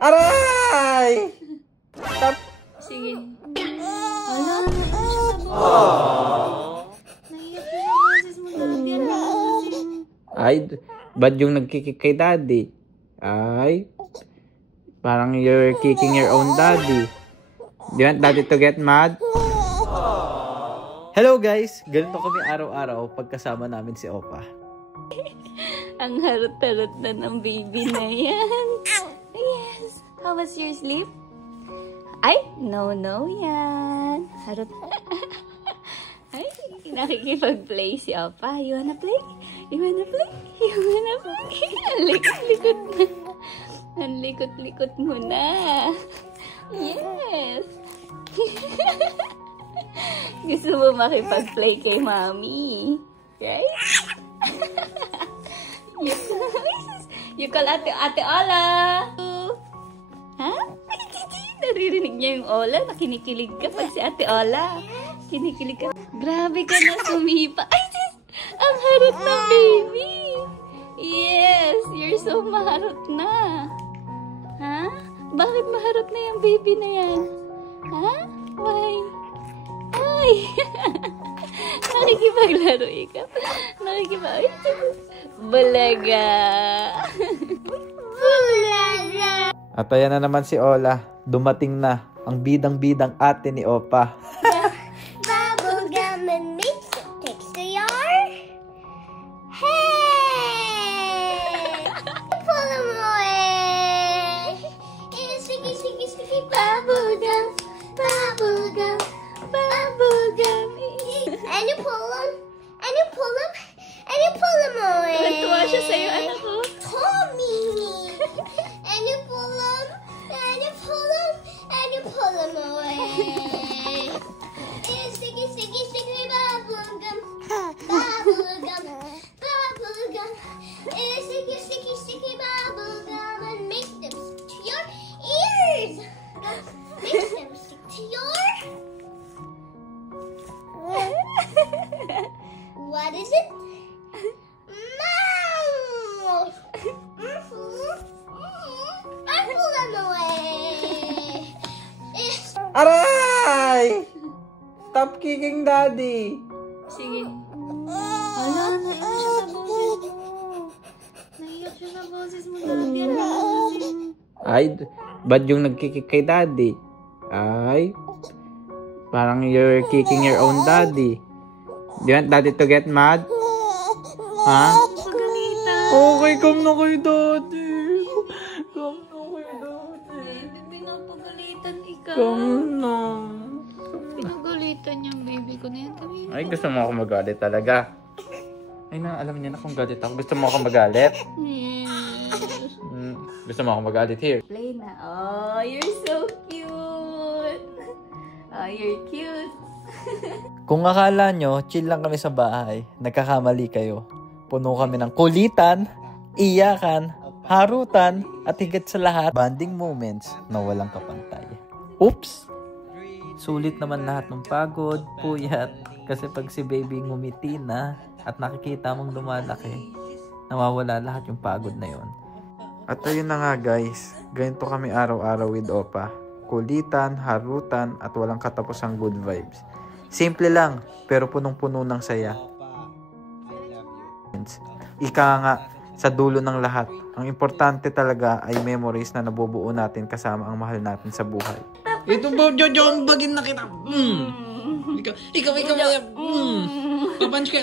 Aray! Stop! Sige. Wala na siya sa boses. Naiyak siya sa boses mo, Daddy. Ano yung boses mo? Ay, ba't yung nagkikik kay daddy? Ay, parang you're kicking your own daddy. Do you want daddy to get mad? Hello guys! Ganito kami araw-araw pagkasama namin si Opa. Ang harot-harot na ng baby na yan. Yes. How was your sleep? Ay, no yan. Harot. Ay, nakikipag-play si Opa. You wanna play? You wanna play? You wanna play? Ang likot-likot na. Ang likot-likot mo na. Yes. Gusto mo makipag-play kay Mommy? Right? You call Ate Ola. Ha? Naririnig niya yung Ola. Nakinikilig ka pag si Ate Ola. Kinikilig ka. Grabe ka na sumipa. Ay, sis! Ang harot ng baby. Yes, you're so maharot na. Ha? Bakit maharot na yung baby na yan? Ha? Why? Ay! Nakikipaglaro ikaw. Bulaga. Bulaga. At ayan na naman si Ola. Dumating na ang bidang-bidang ate ni Opa. Bubblegum and mix it takes the yard. Hey! Pull them away. It's sticky, sticky, sticky bubblegum. Bubblegum. Bubblegum. And you pull them. And you pull them. And you pull them away. Tuwa siya sa'yo, anak ko. Tommy. And you pull them. And you pull them. And you pull them away. It's sticky, sticky, sticky bubblegum. Bubblegum. Bubblegum. It's sticky, sticky, sticky bubblegum. And make them stick to your ears. Make them stick to your... What is it? Mouth. I pull them away. It's... Aray! Stop kicking daddy! Sige. Wala na siya sa boses mo. Naiyak siya sa boses mo, Daddy. Ano yung boses mo? Ay, ba't yung nagkikik kay daddy? Ay, parang you're kicking your own daddy. Do you want daddy to get mad? Ha? Pagalitan. Okay, come na kay daddy. Come na kay daddy. Hindi pinapagalitan ikaw. Come na. Pinagalitan yung baby ko na yan. Ay, gusto mo ako magalit talaga. Ay na, alam niya na kung galit ako. Gusto mo ako magalit? Yes. Gusto mo ako magalit here? Play na. Oh, you're so cute. Oh, you're cute. Kung akala nyo, chill lang kami sa bahay, nagkakamali kayo. Puno kami ng kulitan, iyakan, harutan, at higit sa lahat, bonding moments na walang kapantay. Oops! Sulit naman lahat ng pagod, puyat, kasi pag si baby ngumiti na at nakikita mong lumalaki, nawawala lahat yung pagod na yon. At ayun na nga guys, ganito kami araw-araw with Opa. Kulitan, harutan, at walang katapusang good vibes. Simple lang, pero punong-puno ng saya. Ika nga, sa dulo ng lahat, ang importante talaga ay memories na nabubuo natin kasama ang mahal natin sa buhay. Ito ba, Jojo, bagin na kita. Ikaw. Papunch ka.